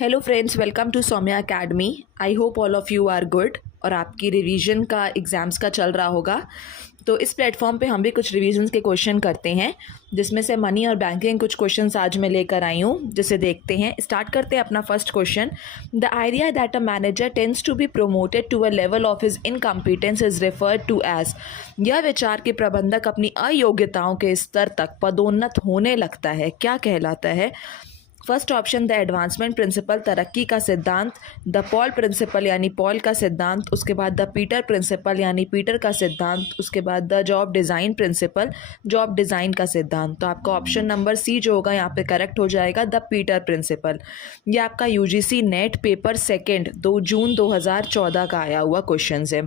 Hello friends, welcome to Saumya academy. I hope all of you are good और आपकी revision का exams का चल रहा होगा। तो इस प्लेटफॉर्म पे हम भी कुछ रिवीजन्स के क्वेश्चन करते हैं, जिसमें से मनी और बैंकिंग कुछ क्वेश्चंस आज मैं लेकर आई हूँ, जिसे देखते हैं। स्टार्ट करते हैं अपना first question. The idea that a manager tends to be promoted to a level of his incompetence is referred to as. यह विचार कि प्रबंधक अपनी अयोग्यताओं के स्तर तक पदोन्नत होने लगता है, क्या कहलाता है? First option the advancement principle, तरक्की का सिद्धांत। द पॉल प्रिंसिपल यानी पॉल का सिद्धांत। उसके बाद द पीटर प्रिंसिपल यानी पीटर का सिद्धांत। उसके बाद the job design principle, job design का सिद्धांत। तो आपका ऑप्शन नंबर सी जो होगा यहाँ पे करेक्ट हो जाएगा, द पीटर प्रिंसिपल। ये आपका यूजीसी नेट पेपर सेकेंड 2 जून 2014 का आया हुआ क्वेश्चन है।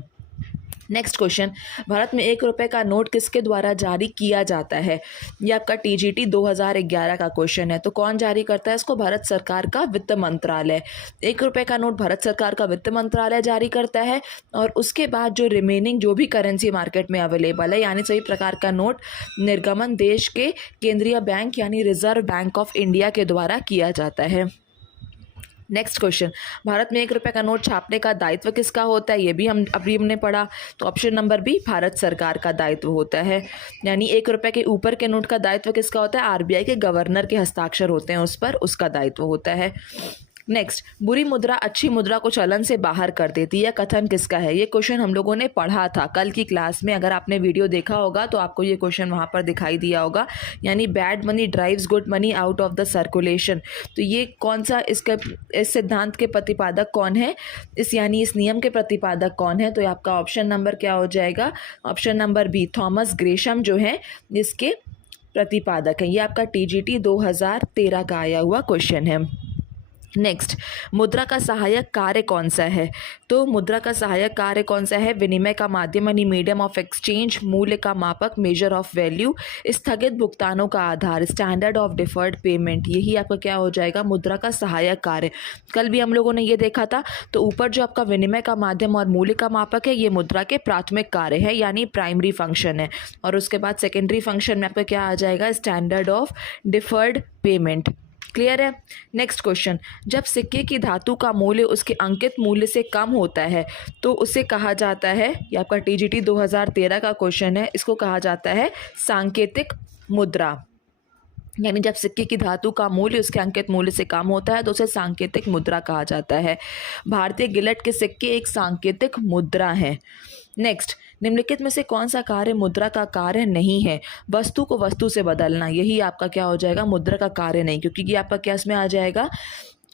नेक्स्ट क्वेश्चन, भारत में 1 रुपये का नोट किसके द्वारा जारी किया जाता है? ये आपका टीजीटी 2011 का क्वेश्चन है। तो कौन जारी करता है इसको? भारत सरकार का वित्त मंत्रालय। 1 रुपये का नोट भारत सरकार का वित्त मंत्रालय जारी करता है, और उसके बाद जो रिमेनिंग जो भी करेंसी मार्केट में अवेलेबल है, यानी सभी प्रकार का नोट निर्गमन देश के केंद्रीय बैंक यानी रिजर्व बैंक ऑफ इंडिया के द्वारा किया जाता है। नेक्स्ट क्वेश्चन, भारत में 1 रुपये का नोट छापने का दायित्व किसका होता है? ये भी हमने पढ़ा। तो ऑप्शन नंबर बी, भारत सरकार का दायित्व होता है। यानी 1 रुपये के ऊपर के नोट का दायित्व किसका होता है? आरबीआई के गवर्नर के हस्ताक्षर होते हैं उस पर, उसका दायित्व होता है। नेक्स्ट, बुरी मुद्रा अच्छी मुद्रा को चलन से बाहर कर देती है, कथन किसका है? ये क्वेश्चन हम लोगों ने पढ़ा था कल की क्लास में। अगर आपने वीडियो देखा होगा तो आपको ये क्वेश्चन वहाँ पर दिखाई दिया होगा। यानी bad money drives good money out of the circulation. तो ये कौन सा, इस सिद्धांत के प्रतिपादक कौन है, इस नियम के प्रतिपादक कौन है? तो ये आपका ऑप्शन नंबर क्या हो जाएगा? Option number B, Thomas Gresham जो है इसके प्रतिपादक हैं। ये आपका टीजीटी 2013 का आया हुआ क्वेश्चन है। नेक्स्ट, मुद्रा का सहायक कार्य कौन सा है? तो मुद्रा का सहायक कार्य कौन सा है? विनिमय का माध्यम यानी मीडियम ऑफ एक्सचेंज, मूल्य का मापक मेजर ऑफ वैल्यू, स्थगित भुगतानों का आधार, स्टैंडर्ड ऑफ डिफर्ड पेमेंट। यही आपका क्या हो जाएगा? मुद्रा का सहायक कार्य। कल भी हम लोगों ने ये देखा था। तो ऊपर जो आपका विनिमय का माध्यम और मूल्य का मापक है, ये मुद्रा के प्राथमिक कार्य है, यानी प्राइमरी फंक्शन है। और उसके बाद सेकेंडरी फंक्शन में आपका क्या आ जाएगा? Standard of deferred payment. Clear है? नेक्स्ट क्वेश्चन, जब सिक्के की धातु का मूल्य उसके अंकित मूल्य से कम होता है तो उसे कहा जाता है, ये आपका टीजीटी 2013 का क्वेश्चन है, इसको कहा जाता है सांकेतिक मुद्रा। यानी जब सिक्के की धातु का मूल्य उसके अंकित मूल्य से कम होता है तो उसे सांकेतिक मुद्रा कहा जाता है। भारतीय गिलट के सिक्के एक सांकेतिक मुद्रा है। नेक्स्ट, निम्नलिखित में से कौन सा कार्य मुद्रा का कार्य नहीं है? वस्तु को वस्तु से बदलना, यही आपका क्या हो जाएगा? मुद्रा का कार्य नहीं, क्योंकि ये आपका क्या इसमें आ जाएगा?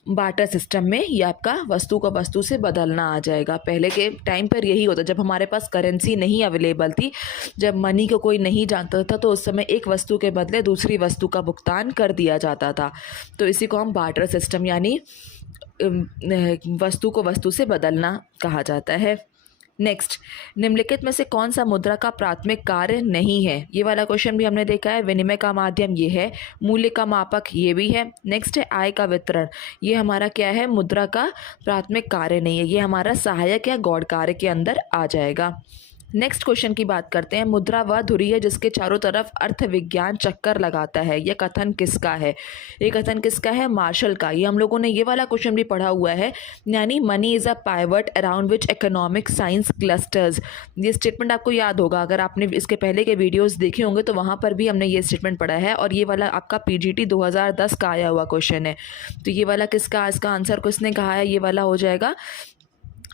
बार्टर सिस्टम में ये आपका वस्तु को वस्तु से बदलना आ जाएगा। पहले के टाइम पर यही होता, जब हमारे पास करेंसी नहीं अवेलेबल थी, जब मनी को कोई नहीं जानता था, तो उस समय एक वस्तु के बदले दूसरी वस्तु का भुगतान कर दिया जाता था। तो इसी को हम बार्टर सिस्टम यानी वस्तु को वस्तु से बदलना कहा जाता है। नेक्स्ट, निम्नलिखित में से कौन सा मुद्रा का प्राथमिक कार्य नहीं है? ये वाला क्वेश्चन भी हमने देखा है। विनिमय का माध्यम ये है, मूल्य का मापक ये भी है। नेक्स्ट है आय का वितरण, ये हमारा क्या है? मुद्रा का प्राथमिक कार्य नहीं है, ये हमारा सहायक या गौण कार्य के अंदर आ जाएगा। नेक्स्ट क्वेश्चन की बात करते हैं। मुद्रा वह धुरी है जिसके चारों तरफ अर्थ विज्ञान चक्कर लगाता है, यह कथन किसका है? ये कथन किसका है? मार्शल का। ये हम लोगों ने ये वाला क्वेश्चन भी पढ़ा हुआ है। यानी money is a pivot around which economic science clusters. ये स्टेटमेंट आपको याद होगा, अगर आपने इसके पहले के वीडियोस देखे होंगे तो वहाँ पर भी हमने ये स्टेटमेंट पढ़ा है। और ये वाला आपका पीजीटी 2010 का आया हुआ क्वेश्चन है। तो ये वाला किसका, इसका आंसर किसने कहा है? ये वाला हो जाएगा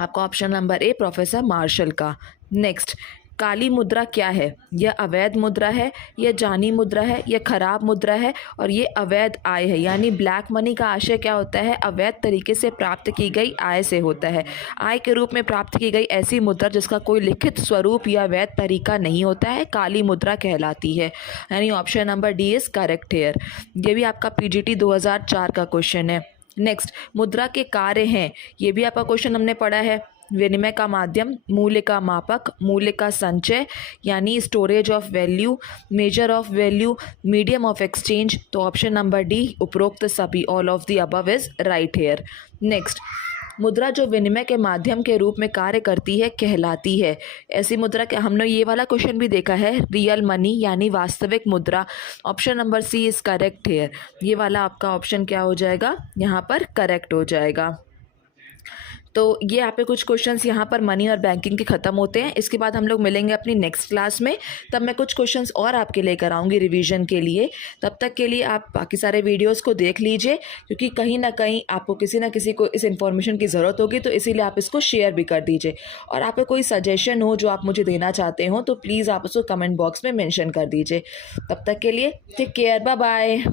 आपका option number A, professor Marshall का। नेक्स्ट, काली मुद्रा क्या है? यह अवैध मुद्रा है, यह जानी मुद्रा है, यह खराब मुद्रा है, और ये अवैध आय है। यानी ब्लैक मनी का आशय क्या होता है? अवैध तरीके से प्राप्त की गई आय से होता है। आय के रूप में प्राप्त की गई ऐसी मुद्रा जिसका कोई लिखित स्वरूप या वैध तरीका नहीं होता है, काली मुद्रा कहलाती है। यानी option number D is correct here. ये भी आपका पीजीटी 2004 का क्वेश्चन है। नेक्स्ट, मुद्रा के कार्य हैं, ये भी आपका क्वेश्चन हमने पढ़ा है। विनिमय का माध्यम, मूल्य का मापक, मूल्य का संचय यानी storage of value, measure of value, medium of exchange. तो ऑप्शन नंबर डी, उपरोक्त सभी, all of the above is right here. Next, मुद्रा जो विनिमय के माध्यम के रूप में कार्य करती है कहलाती है। ऐसी मुद्रा के हमने ये वाला क्वेश्चन भी देखा है, रियल मनी यानी वास्तविक मुद्रा। Option number C is correct here. ये वाला आपका ऑप्शन क्या हो जाएगा, यहाँ पर करेक्ट हो जाएगा। तो ये यहाँ पे कुछ क्वेश्चंस यहाँ पर मनी और बैंकिंग के ख़त्म होते हैं। इसके बाद हम लोग मिलेंगे अपनी नेक्स्ट क्लास में, तब मैं कुछ क्वेश्चंस और आपके लेकर आऊँगी रिवीजन के लिए। तब तक के लिए आप बाकी सारे वीडियोस को देख लीजिए, क्योंकि कहीं ना कहीं आपको किसी ना किसी को इस इन्फॉर्मेशन की ज़रूरत होगी, तो इसीलिए आप इसको शेयर भी कर दीजिए। और आप पे कोई सजेशन हो जो आप मुझे देना चाहते हो तो प्लीज़ आप उसको कमेंट बॉक्स में मैंशन कर दीजिए। तब तक के लिए टेक केयर, बाय बाय।